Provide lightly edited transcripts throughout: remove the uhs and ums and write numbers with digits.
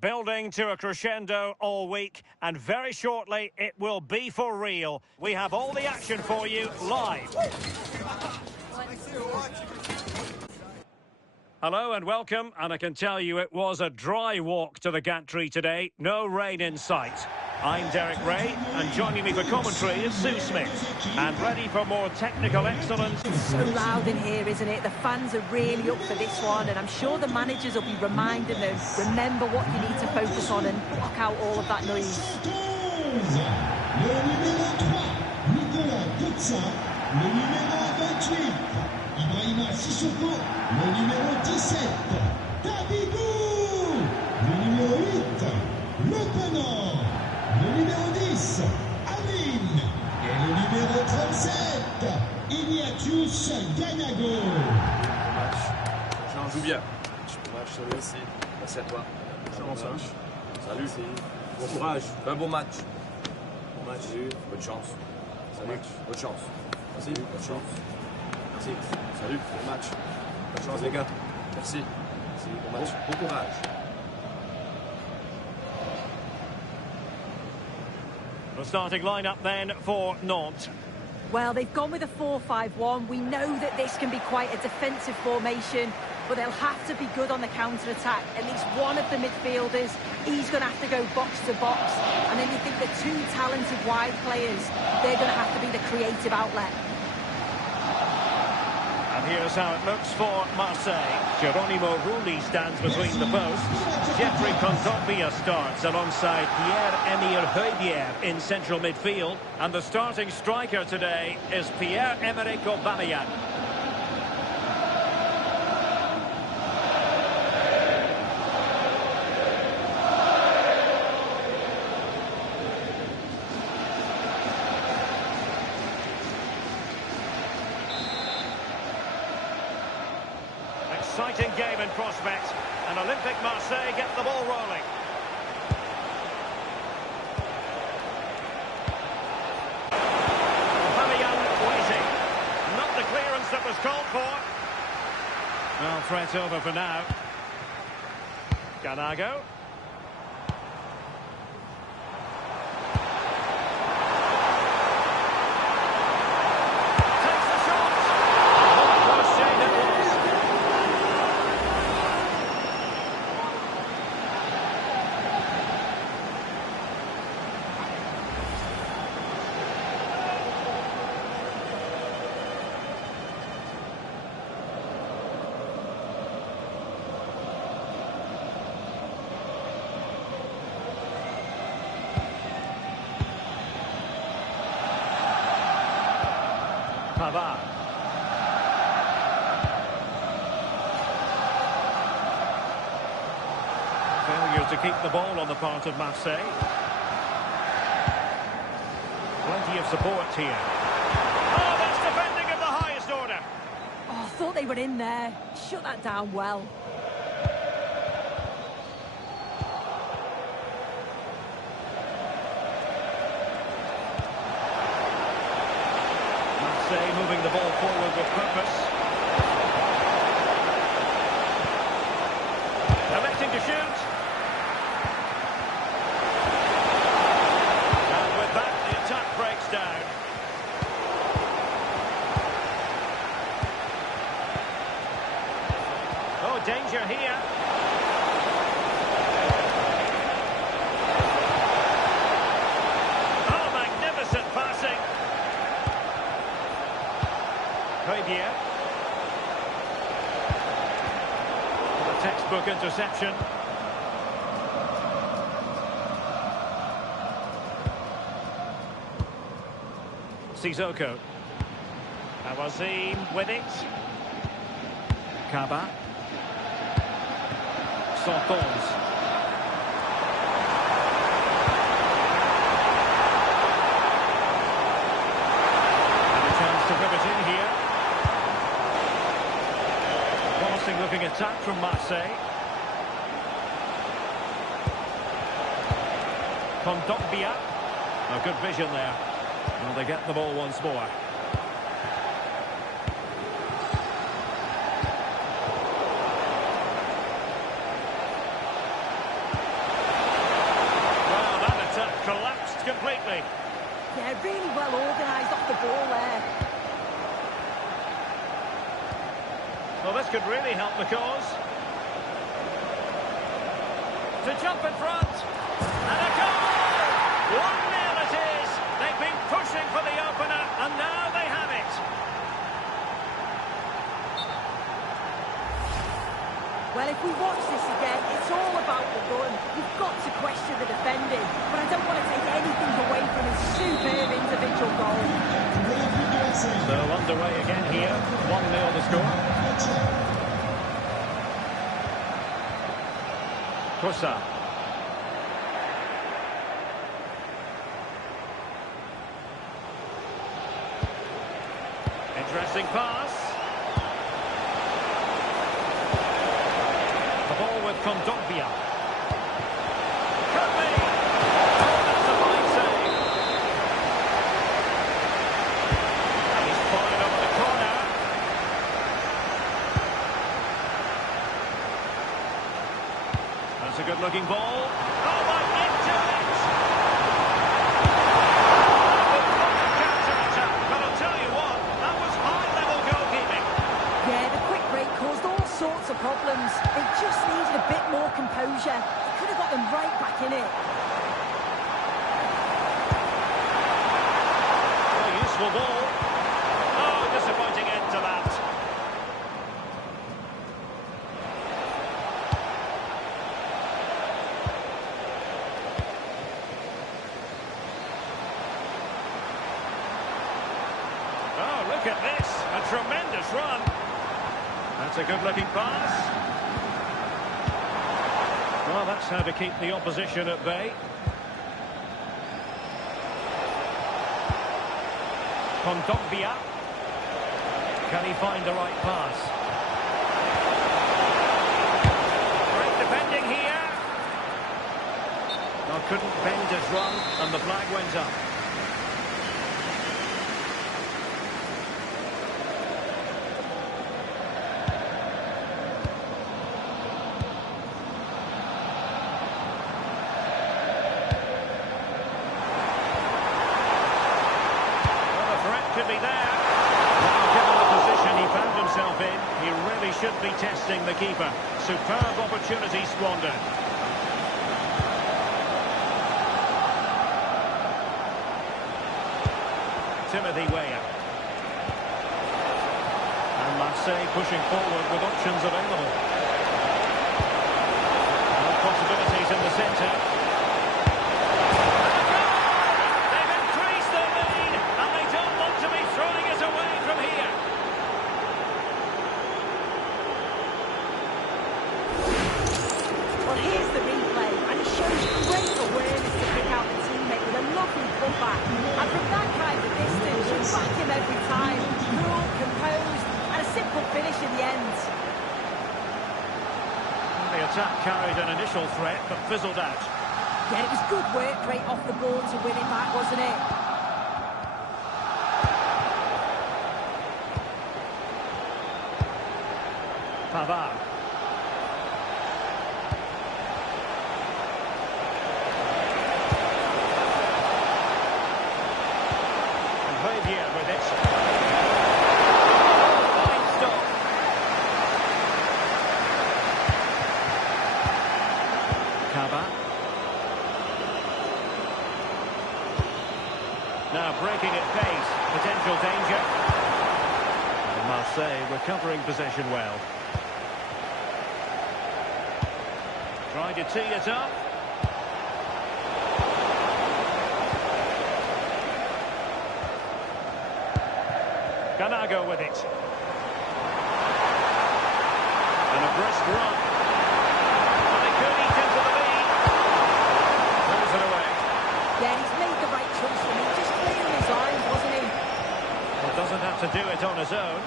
building to a crescendo all week, and very shortly it will be for real. We have all the action for you live. Hello and welcome, and I can tell you it was a dry walk to the gantry today. No rain in sight. I'm Derek Ray, and joining me for commentary is Sue Smith. And ready for more technical excellence. It's so loud in here, isn't it? The fans are really up for this one, and I'm sure the managers will be reminding them, remember what you need to focus on and block out all of that noise. Ibrahima Sissoko, le numéro 17, Dabigou, le numéro 8, Le Penant, le numéro 10, Aline, et le numéro 37, Ignatius Ganago. Joue bien. Bon match, salut aussi. Merci à toi. Comment ça marche? Salut. Bon courage. Un bon match. Bon match. Bonne chance. Salut. Bonne chance. Merci. Bonne chance. Merci. Salut. Bon match. Bonne chance les gars. Merci. Merci. Bon match. Bon courage. The starting lineup then for Nantes. Well, they've gone with a 4-5-1. We know that this can be quite a defensive formation, but they'll have to be good on the counter-attack. At least one of the midfielders, he's going to have to go box to box. And then you think the two talented wide players, they're going to have to be the creative outlet. And here's how it looks for Marseille. Geronimo Rulli stands between the posts. Jeffrey Kondogbia starts alongside Pierre-Emile Højbjerg in central midfield. And the starting striker today is Pierre-Emerick Aubameyang. Exciting game in prospect, and Olympic Marseille get the ball rolling. Aubameyang waiting. Not the clearance that was called for. Well, threat over for now. Ganago. Pavard. Failure to keep the ball on the part of Marseille. Plenty of support here. Oh, that's defending of the highest order. Oh, I thought they were in there. Shut that down well. Moving the ball forward with purpose. Electing to shoot. And with that, the attack breaks down. Oh, danger here. Oh, magnificent passing. Højbjerg. The textbook interception. Sissoko. Awazim with it. Kaba. Santos. And a chance to pivot in here. Promising looking attack from Marseille. Kondogbia. A good vision there. Well, they get the ball once more. Yeah, really well organised off the ball there. Well, this could really help the cause. To jump in front. And a goal! 1-0 it is. They've been pushing for the opener, and now they have it. Well, if we watch this again, it's all about the run. You've got to question the defending, but I don't want to take anything away from his superb individual goal. So underway again here. 1-0 the score. Kosa. Interesting pass. The ball with Kondogbia. Could be. Oh, that's a fine save. He's fired over the corner. That's a good-looking ball. Oh, my, into it! Counter-attack, but I'll tell you what, that was high-level goalkeeping. Yeah, the quick break caused all sorts of problems. They just needed a bit more composure. It could have got them right back in it. A useful ball. Oh, disappointing end to that. Oh, look at this. A tremendous run. That's a good-looking pass. Well, that's how to keep the opposition at bay. Kondogbia. Can he find the right pass? Great defending here. Well, couldn't bend his run, and the flag went up. Could be there. Now, given the position he found himself in, he really should be testing the keeper. Superb opportunity squandered. Timothy Weah. And Marseille pushing forward with options available. No possibilities in the centre. And from that kind of distance, you back him every time. Cool, composed, and a simple finish in the end. The attack carried an initial threat, but fizzled out. Yeah, it was good work right off the ball to win it back, wasn't it? Pavard. With it. Fine stop. Kaba. Now breaking at pace. Potential danger. And Marseille recovering possession well. Trying to tee it up. Ganago with it. And a brisk run. And they could eat into the lead. Pulls it away. Yeah, he's made the right choice for me. Just clearing his lines, wasn't he? Well, doesn't have to do it on his own.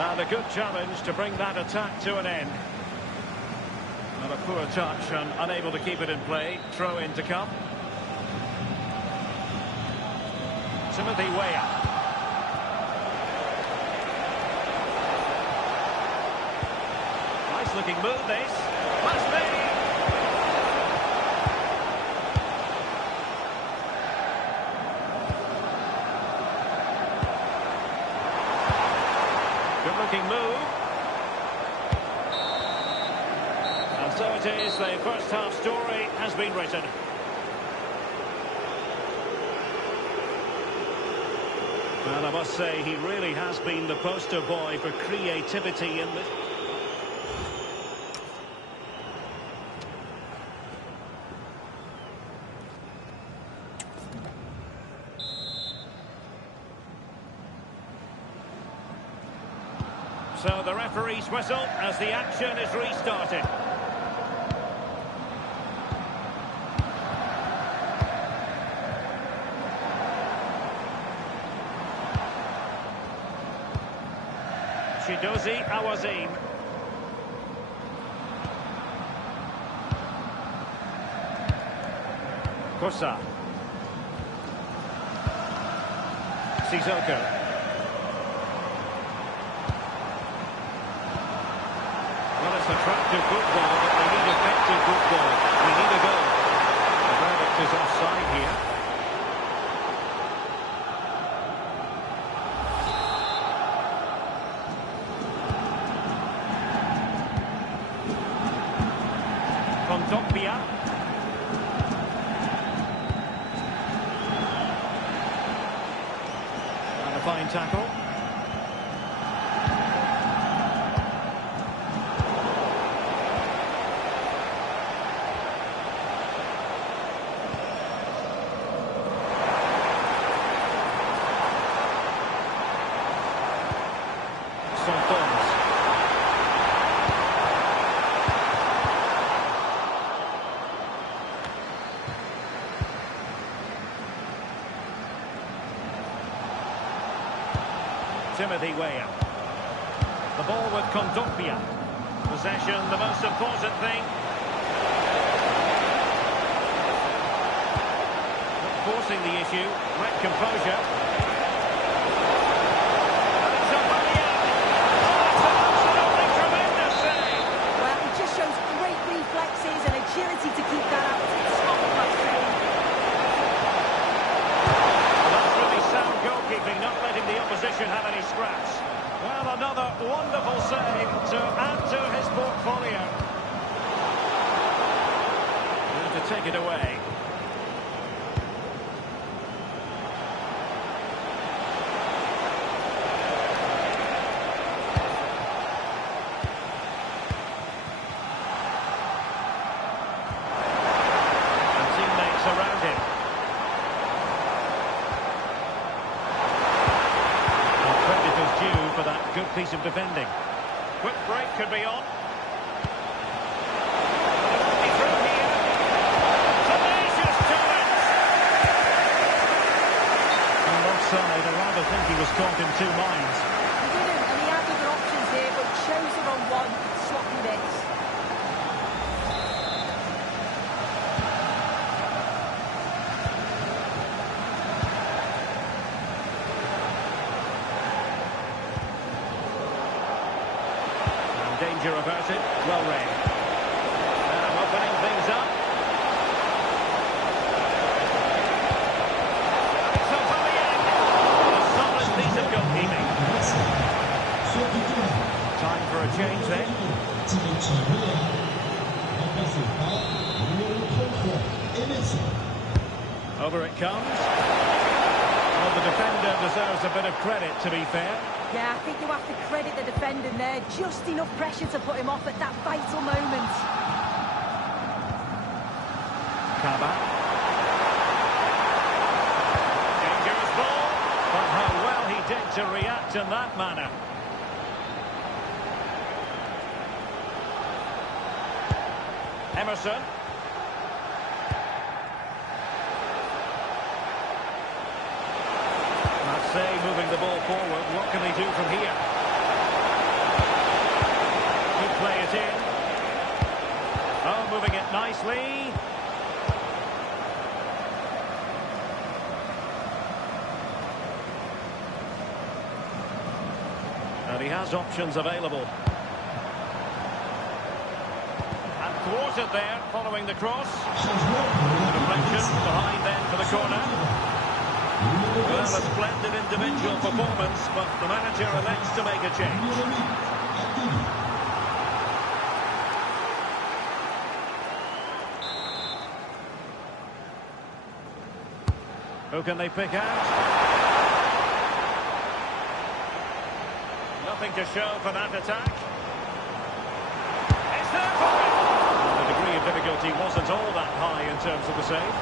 And a good challenge to bring that attack to an end. And a poor touch and unable to keep it in play. Throw in to come. Timothy Weah. Nice looking move this. Must be. attacking move. And so it is, the first half story has been written. And I must say, he really has been the poster boy for creativity in this. So the referee's whistle as the action is restarted. Chidozie Awazim. Kosa. Sissoko. Well, it's attractive football, but we need effective football. We need a goal. The verdict is offside here. Kondogbia. And a fine tackle. Timothy Weah. The ball with Kondogbia. Possession, the most important thing. Not forcing the issue. Great composure. And it's up by the end. Oh, it's an absolutely tremendous save. Well, he just shows great reflexes and agility to keep that out. It's top class save. That's really sound goalkeeping, not letting the opposition have any scraps. Well, another wonderful save to add to his portfolio. And to take it away. And teammates around him. Credit is due for that good piece of defending. Quick break could be on. He's through here. Tenacious challenge. And offside, I rather think he was caught in two minds. He didn't, and he had other options here, but chose the wrong one. Sloppy mix. Danger averted, well read. Now opening things up. And it's up on the end. A solid piece of goalkeeping. Time for a change then. Over it comes. Well, the defender deserves a bit of credit, to be fair. Yeah, I think you have to credit the defender there. Just enough pressure to put him off at that vital moment. Kaba. Dangerous ball. But how well he did to react in that manner. Emerson. Moving the ball forward, what can they do from here? Could play it in. Oh, moving it nicely. And he has options available. And thwarted there, following the cross. Deflection behind then for the corner. Well, a splendid individual performance, but the manager elects to make a change. Who can they pick out? Nothing to show for that attack. It's there for it! The degree of difficulty wasn't all that high in terms of the save.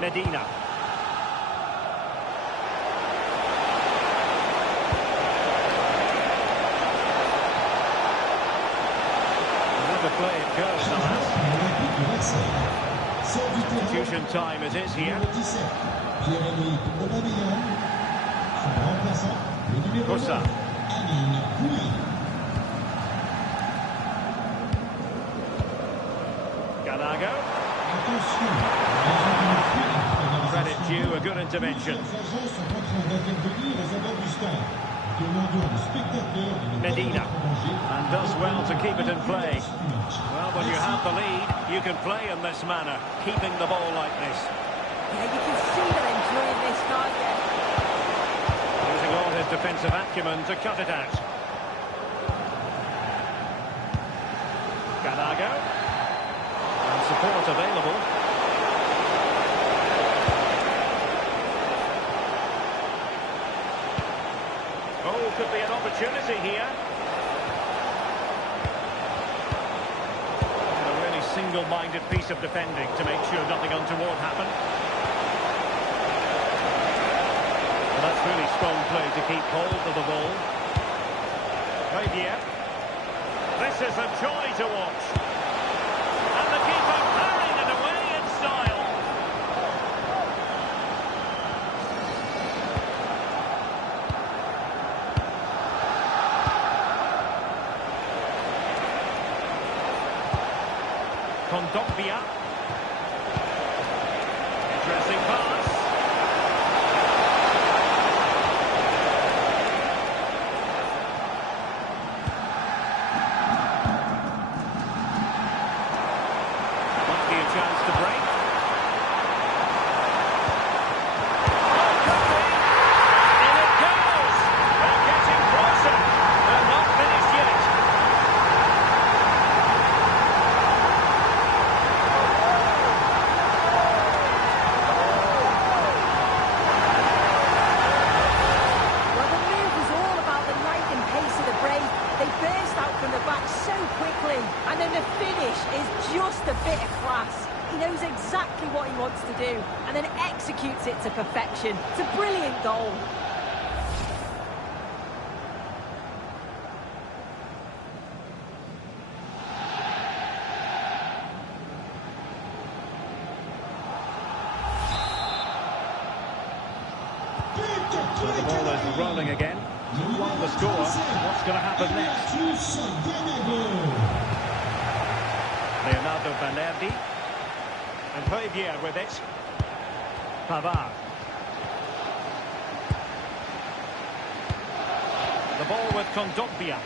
Medina. Another play it goes, Salas. Substitution time it is here. Kosa. Ganago. Credit due, a good intervention. Medina. And does well to keep it in play. Well, when you have the lead, you can play in this manner, keeping the ball like this. Yeah, you can see they're enjoying this, can't you? Using all his defensive acumen to cut it out. Ganago. And support available. Oh, could be an opportunity here. And a really single-minded piece of defending to make sure nothing untoward happened. And that's really strong play to keep hold of the ball. Javier. This is a joy to watch. And the keeper parried it away in style. Kondogbia. Interesting pass. Might be a chance to break. In it goes. They're getting closer. They're not finished yet. Well, the move was all about the lightning pace of the break. They burst out from the back so quickly, and then the finish is just a bit of class. He knows exactly what he wants to do, and then executes it to perfection. It's a brilliant goal. So the ball is rolling again. 2-1 the score. What's going to happen next? Leonardo Balerdi. And Javier with it. Pavard. The ball with Kondogbia.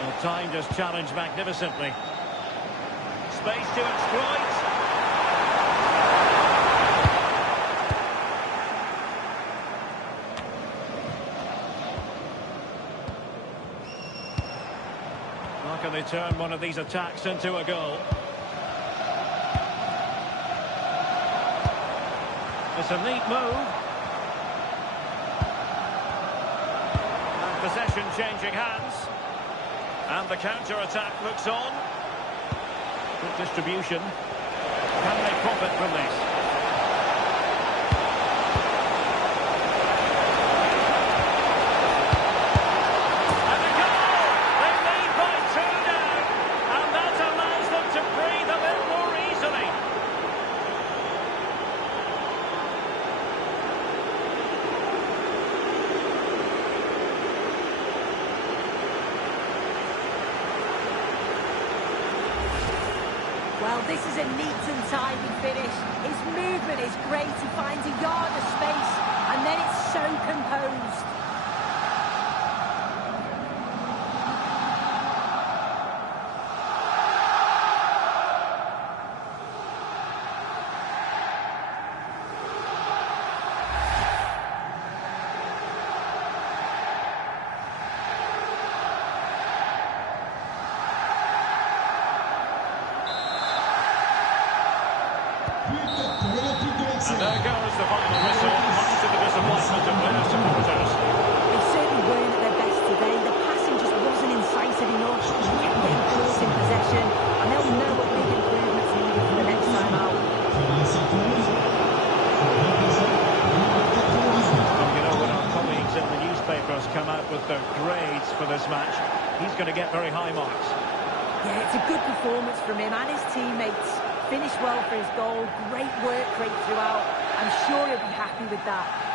Well, time just challenged magnificently. Space to exploit. How can they turn one of these attacks into a goal? It's a neat move. And possession changing hands. And the counter-attack looks on. Good distribution. Can they profit from this? And a goal! They lead by 2 now. And that allows them to breathe a bit more easily. Well, this is a neat and tidy finish. His movement is great. He finds a yard of space, and then it's so composed. And there goes the final whistle, much to the disappointment of their supporters. They certainly weren't at their best today. The passing just wasn't incisive enough. They kept getting caught in possession, and they'll know what big improvements needed for the next time out. Well, you know, when our colleagues in the newspapers come out with their grades for this match, he's going to get very high marks. Yeah, it's a good performance from him and his teammates. Finished well for his goal. Great work rate throughout. I'm sure he'll be happy with that.